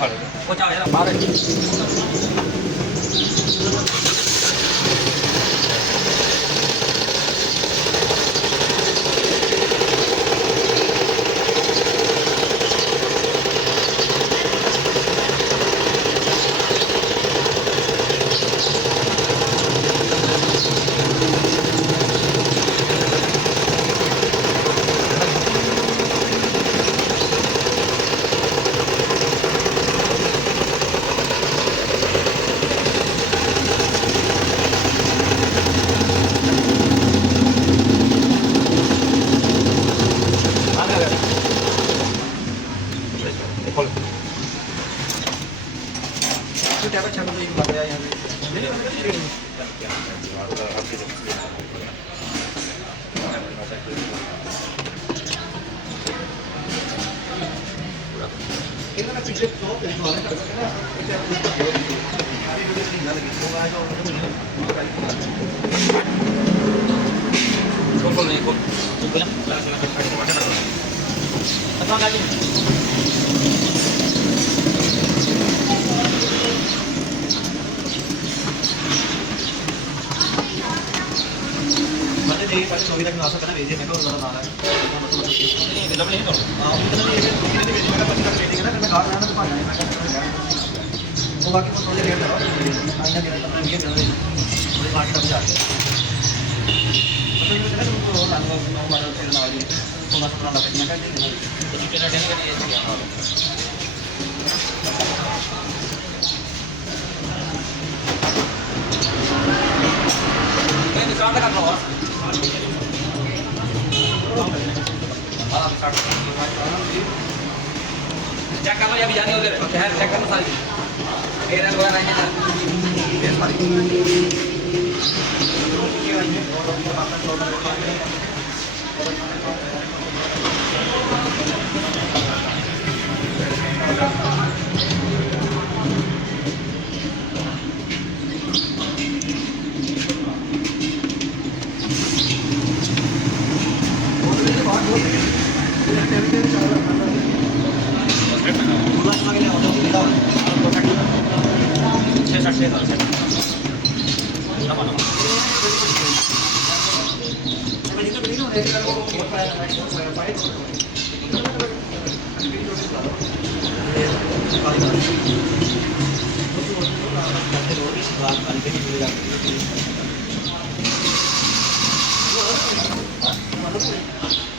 वो चाहे ना बाहर चेक कर लो या भी जाने उधर शहर चेक कर लो सारी एयर वगैरह आएंगे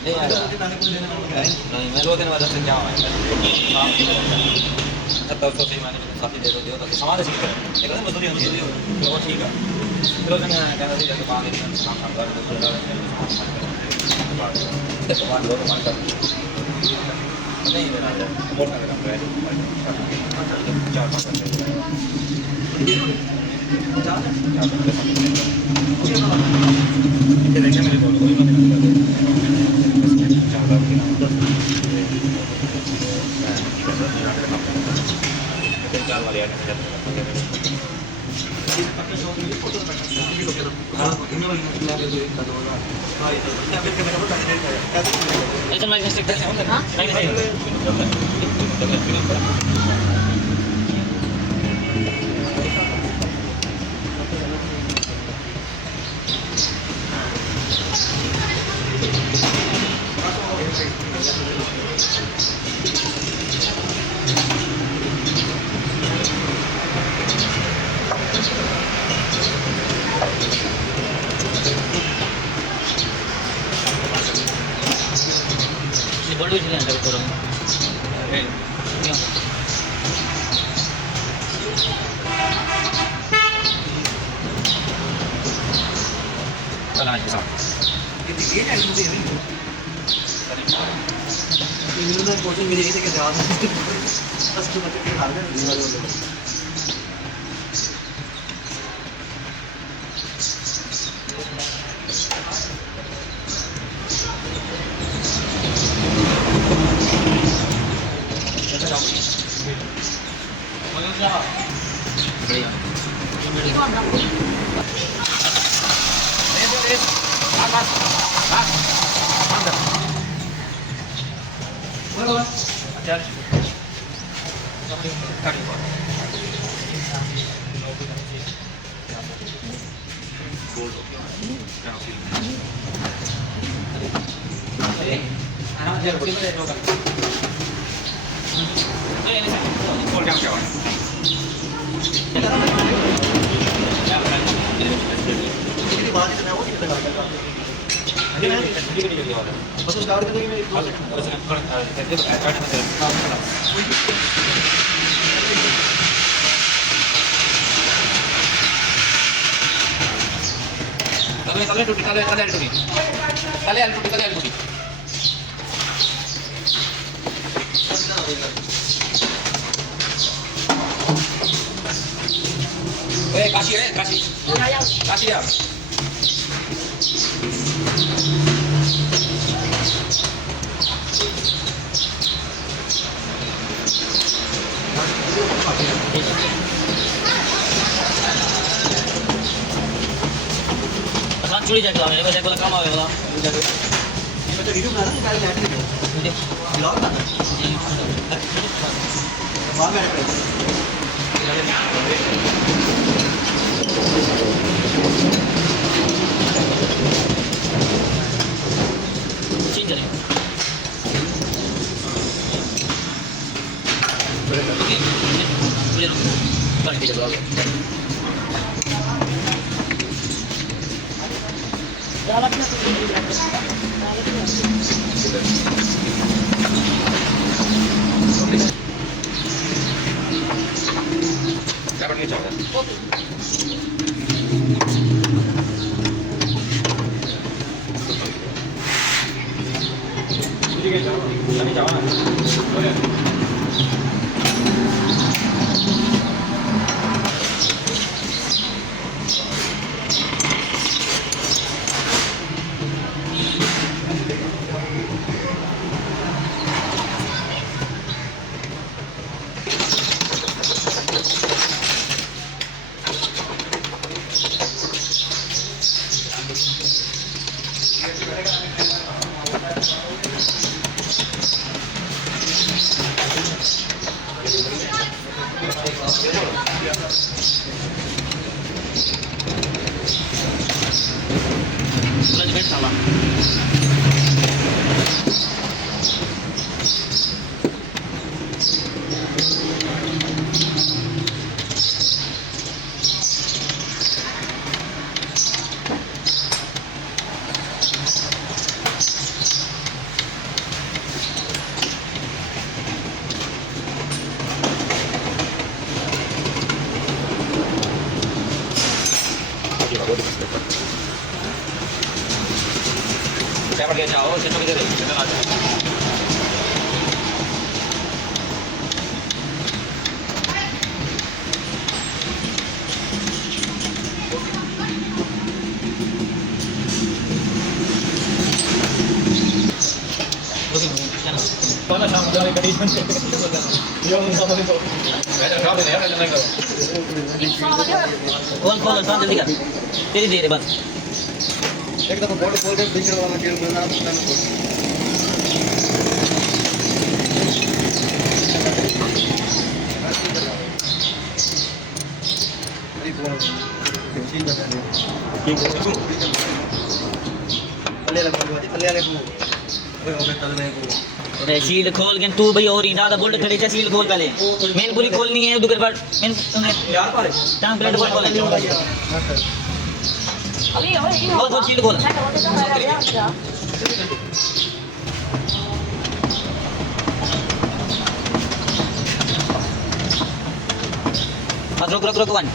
नहीं मैं 2 दिन बाद से क्या हुआ तब तो सही माने साथी दे दो तो समाज से एक दिन मजदूरी होती है वो ठीक है फिर उसने कहना था जैसे 5 दिन काम कर दो तो बात लोग मान कर नहीं मेरा बहुत सारे काम है 4-5 घंटे देखिए मेरे को कोई चार वाले बड़ू चले अंदर करो चला है साहब ये है मुझे इन्होंने कोचिंग मिली थी कि जवाब बस तो मतलब के हाल में बस स्टार्ट करने में Kalian duduk, kalian duduk. Kalian duduk. Kasih ya, kasih. Kasih ya. चुड़ी जाके लाने में बोला काम आवेगा ये बच्चा वीडियो बना रहा है गाड़ी ऐड कर ब्लॉग बना रहा है बाहर में ऐड कर चेंज करें okay blog Dapat ni jawab. Jadi kan jawab. Tapi jawab. Boleh. Saya pergi jauh, saya coba jadi. Mana sama dari kedian. Dia sama itu. Ada job ini, ada yang lain. Kol jल्दी कर. धीरे बस. एक दफा body खोल के पीछे वाला game बना देना शील्ड खोल के तू भाई और इंदा बोल्ट खड़े चा शील्ड खोल पहले मेन पूरी खोलनी है दुकर पर मेन यार पर टांग प्लेट बोल खोल अभी खोल शील्ड खोल रुक वन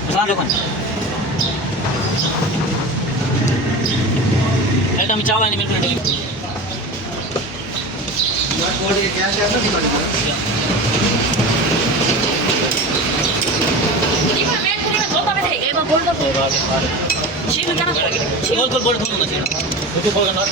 एकदम चावल नहीं मिल बॉडी क्या है अपना दिखा बोल खोलना चाहिए मुझे बोल ना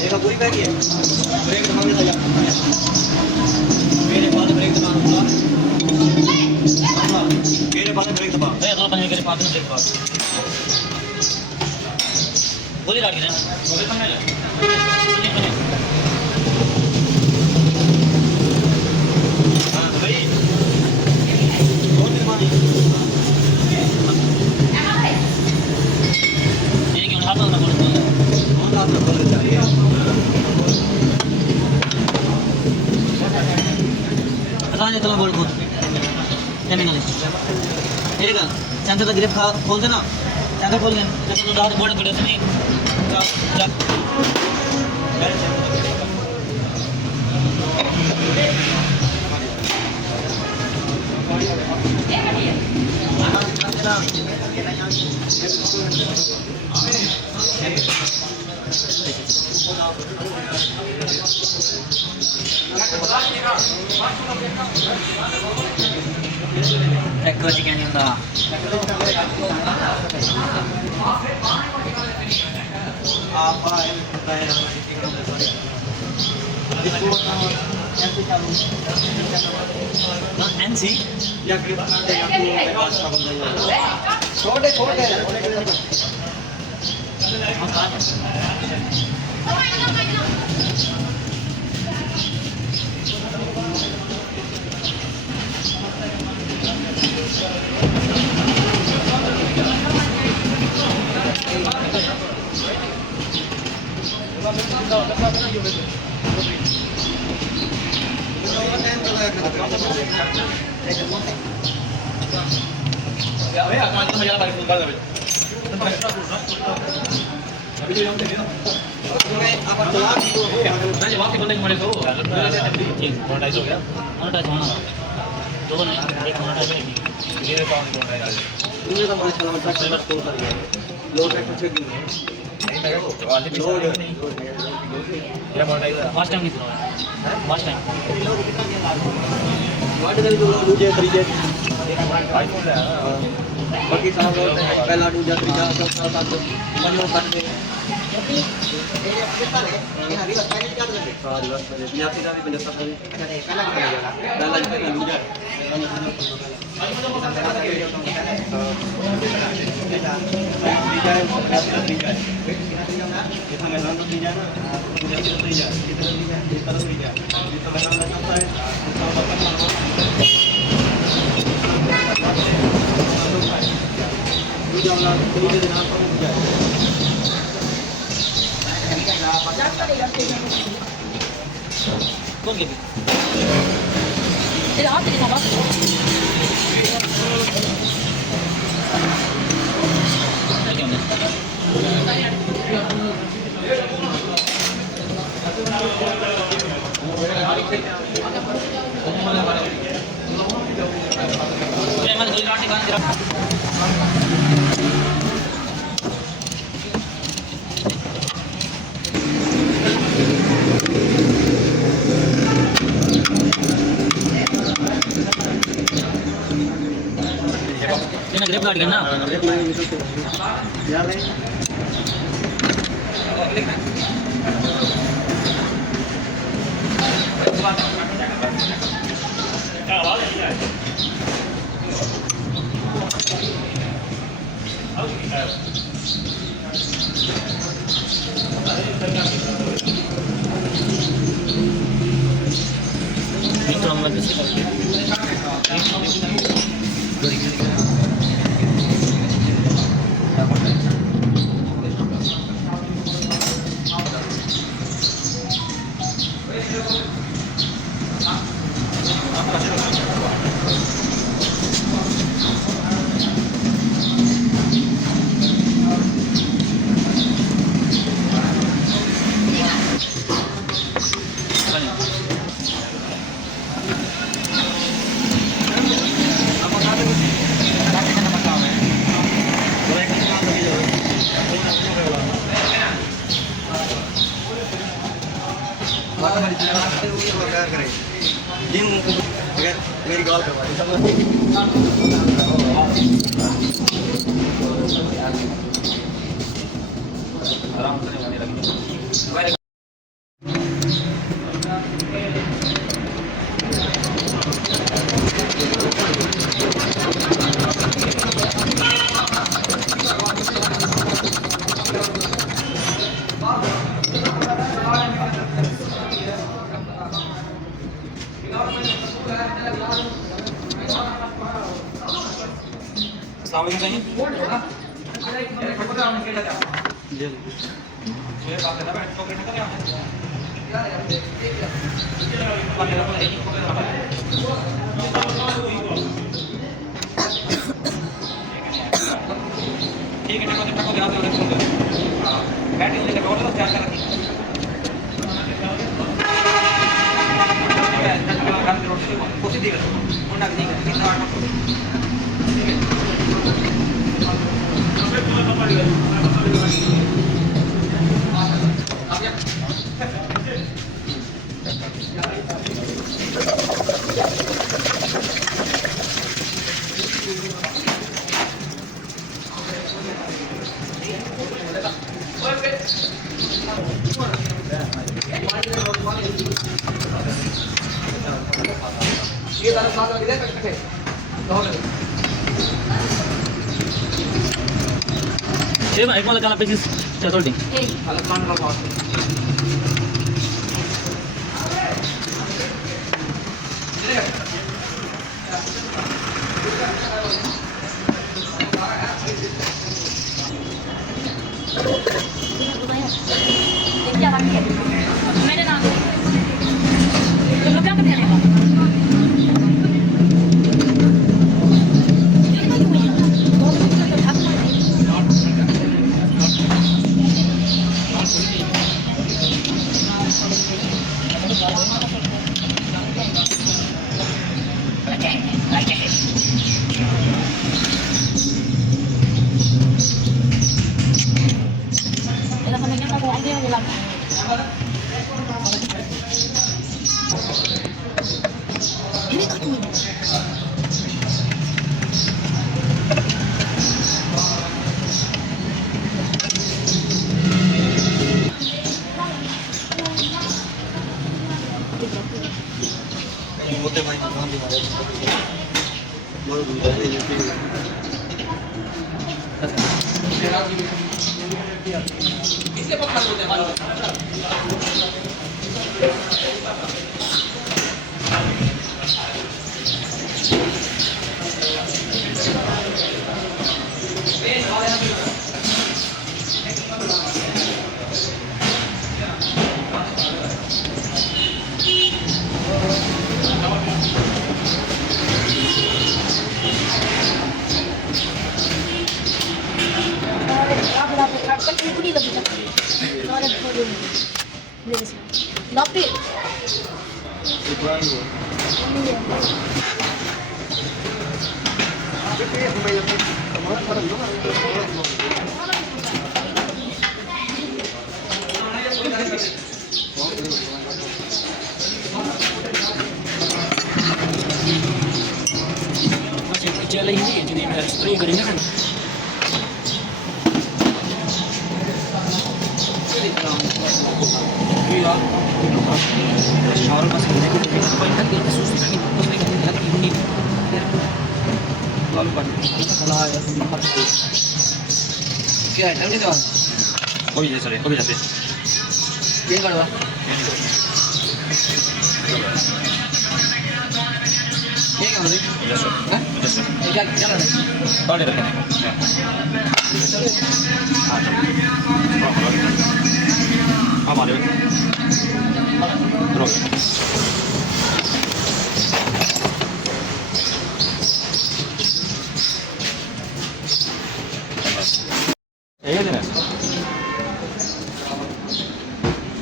देखा पूरी बैग है ब्रेक दबाने लगा मेरे बाद ब्रेक दबाना मेरे बाद ब्रेक दबा ए तो पंजे के पास में ब्रेक दबा गोली काट के ना गोली पंगे ले हां भाई कौन दबानी ये क्यों हाथ में बोल कौन हाथ में बोल चाहिए राजा तो बोल खुद क्या निकले ठीक है सेंटर का ग्रिप खोल देना सेंटर खोल देना जब तो दांत बोर्ड पड़े नहीं चल ecco ci chiami onda apa ini pertanyaan NC या ग्रिप करते हैं आपको पास का बंदा छोटे छोटे फर्स्ट टाइम निकला फर्स्ट टाइम दूजे त्रीजे बाकी साहब पहला दूजा त्रीजा चौथा सात पंजवां सातवें कौन के तेरे हाथ दिखा बस क्या ग्रिप काट ना मेरी कॉल करवा आराम से लगाने लगी। अस्सलाम वालेकुम ठीक है को ध्यान से बैटरी लेकर और सब तैयार कर रखी कोशिश दी कर मुंडा दी कर ये दाना साथ लग गया इकट्ठे Coba ek malah kalau pesis jatuh ding. अलग खान का बात मेरे नाम तुम लोग क्या करने आए हो मोटे भाई दुकान दिखा रहे बहुत दूर है ये इसलिए बहुत खर्च होते हैं Lopi. Masih kerja lagi ni, jadi string keringan kan. Shower pas ini aku tidak poin kan dia susah lagi terus lagi ini lalu kan salah ya क्या है टाइम कितना हो जाए सर हो जाते ये करवा ये क्या बोले यस सर हैं यस सर ये क्या क्या करना थोड़े रखें आप आ जाओ रोक 얘기하잖아요.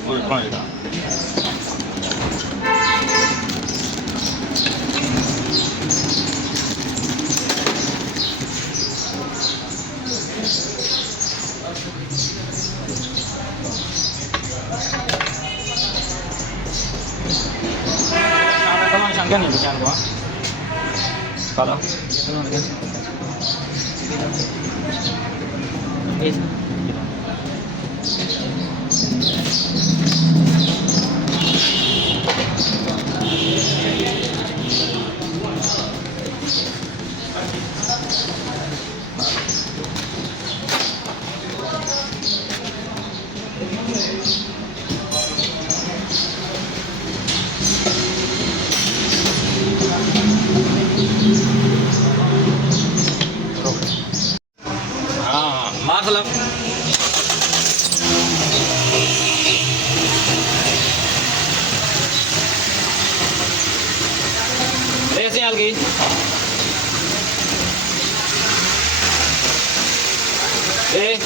오늘 그러니까. Kamu sangkan ya bicara gua? Kalau? ये सर हाँ मार सलाम ऐसे हाल गई ए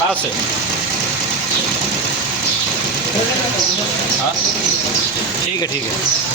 हाँ से हाँ ठीक है